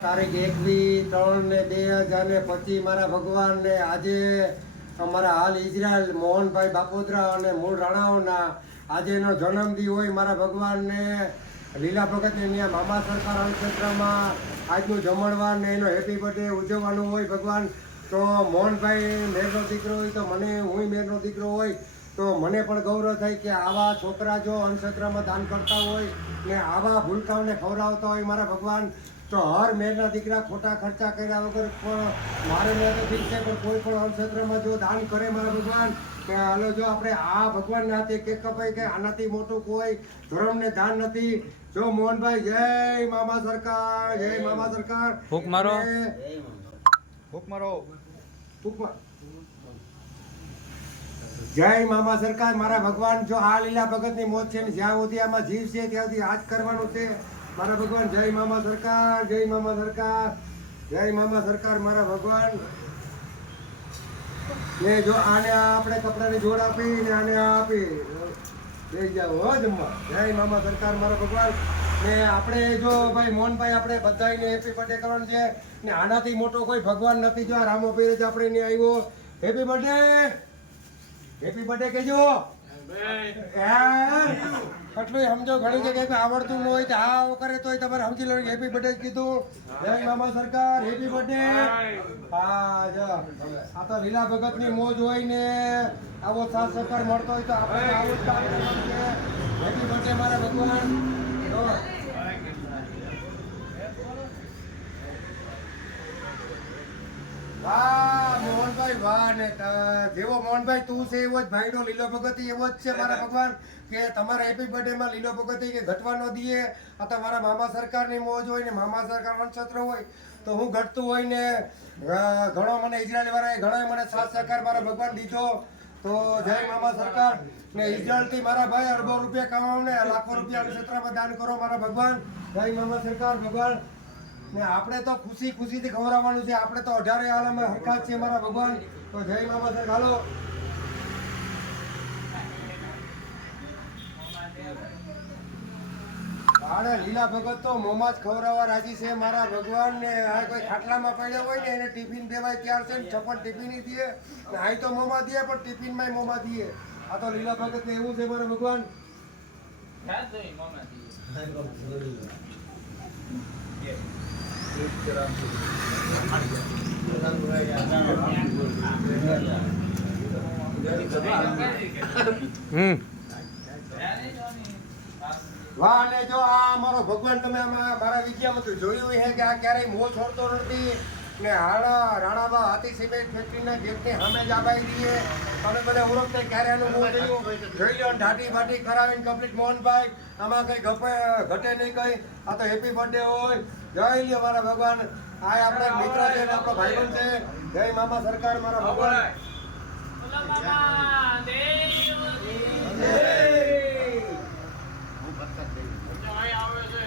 તારીખ 21/3/2025 મારા ભગવાન ને આજે અમારા હાલ ઇઝરાયલ મોહનભાઈ બાપોદરા અને મૂળ રાણાઓના આજે એનો જન્મદિન હોય મારા ભગવાનને લીલા ભગતને ત્યાં મામા સરકાર અણક્ષેત્રમાં આજનું જમણવાર ને એનો હેપી બર્થડે ઉજવવાનું હોય ભગવાન. તો મોહનભાઈ મેરનો દીકરો હોય તો મને હું મેરનો દીકરો હોય તો મને પણ ગૌરવ થાય કે આવા છોકરા જો અણક્ષેત્રમાં દાન કરતા હોય ને આવા ભૂલકાઓને ખવડાવતા હોય મારા ભગવાન. તો હર મેરના દીકરા ખોટા ખર્ચા કર્યા વગર પણ મારે મેં તો ઠીક છે પણ કોઈ પણ અણક્ષેત્રમાં જો દાન કરે મારા ભગવાન કે હાલો જો આપણે આ ભગવાનના હાથે કેક કપાય કે આનાથી મોટું કોઈ ધર્મને દાન નથી. જો મોહનભાઈ જય મામા સરકાર, જય મામા સરકાર. ફૂંક મારો, ફૂંક મારો, જય મામા સરકાર. મારા ભગવાન જો આ લીલા ભગતની મોત છે ને જ્યાં સુધી આમાં જીવ છે ત્યાં સુધી આ જ કરવાનું છે મારા ભગવાન. જય મામા સરકાર, જય મામા સરકાર, જય મામા સરકાર મારા ભગવાન. ને જો આને આપણે કપડાની જોડ આપી ને આને આપી લઈ જાઓ હો જમવા. જય મામા સરકાર મારા ભગવાન. ને આપણે જો ભાઈ મોહનભાઈ આપણે બધાને હેપી બર્થડે કરવાનું છે ને આનાથી મોટો કોઈ ભગવાન નથી. જો આ રામોભાઈ જ આપણે ને આવ્યો હેપી બર્થડે, હેપી બર્થડે કહેજો. એટલું સમજો ઘણી જગ્યાએ આવડતું ન હોય તો હા કરે તો તમારે સમજી લો હેપી બર્થડે કીધું. જય મામા સરકાર, હેપી બર્થડે. હા જો આ તો લીલા ભગત ની મોજ હોય ને આવો સાથ સહકાર મળતો હોય તો આપણે આવું જ કામ કરવાનું છે. હેપી બર્થડે મારા ભગવાન. વાહ મોહનભાઈ વાહ. ને જેવો મોહનભાઈ તું છે એવો જ ભાઈનો લીલો ભગત એવો જ છે મારા ભગવાન કે તમારા હેપી બર્થડે માં લીલો ભગત કે ઘટવા ન દઈએ. આ તમારા મામા સરકારની મોજ હોય ને મામા સરકાર વંશત્ર હોય તો હું ઘટતું હોય ને ઘણો મને ઇઝરાયલ વાળાએ ઘણો મને સાથ સહકાર મારા ભગવાન દીધો. તો જય મામા સરકાર. ને ઇઝરાયલ થી મારા ભાઈ અરબો રૂપિયા કમાવ ને લાખો રૂપિયા ક્ષેત્રમાં દાન કરો મારા ભગવાન. જય મામા સરકાર ભગવાન. ને આપણે તો ખુશી ખુશીથી ખવડાવવાનું છે. આપણે તો 18 આલમમાં હરખા જ છે મારા ભગવાન. તો જય મામા સરકાર. હાલો આડે લીલા ભગત તો મોમાં જ ખવડાવવા રાજી છે મારા ભગવાન. ને આ કોઈ ખાટલામાં પડ્યો હોય ને એને ટિફિન દેવાય ત્યાર છે ને છપ્પન ટિફિન દે ને આ તો મોમાં દે પણ ટિફિનમાં મોમાં દે. આ તો લીલા ભગત ને એવું છે મારા ભગવાન. વાહ. ને જો આ અમારો ભગવાન તમે મારા વિદ્યામાં જોયું છે કે આ ક્યારેય મોં છોડતો નથી ને રાણાબા હાથી સિમેન્ટ ફેક્ટરીના ગેટની સામે જ આબાઈ દઈએ. તમે બધા ઓળખતા ક્યારે આનું મોં થયું જોઈ લો. ઢાટી બાટી કરાવીને કમ્પ્લીટ મોહનભાઈ આમાં કઈ ઘટે નહીં કઈ. આ તો હેપી બર્થડે હોય. જય લ્યો મારા ભગવાન. આ આપણા મિત્ર છે આપણો ભાઈબંધ છે. જય મામા સરકાર મારા ભગવાન. આવે છે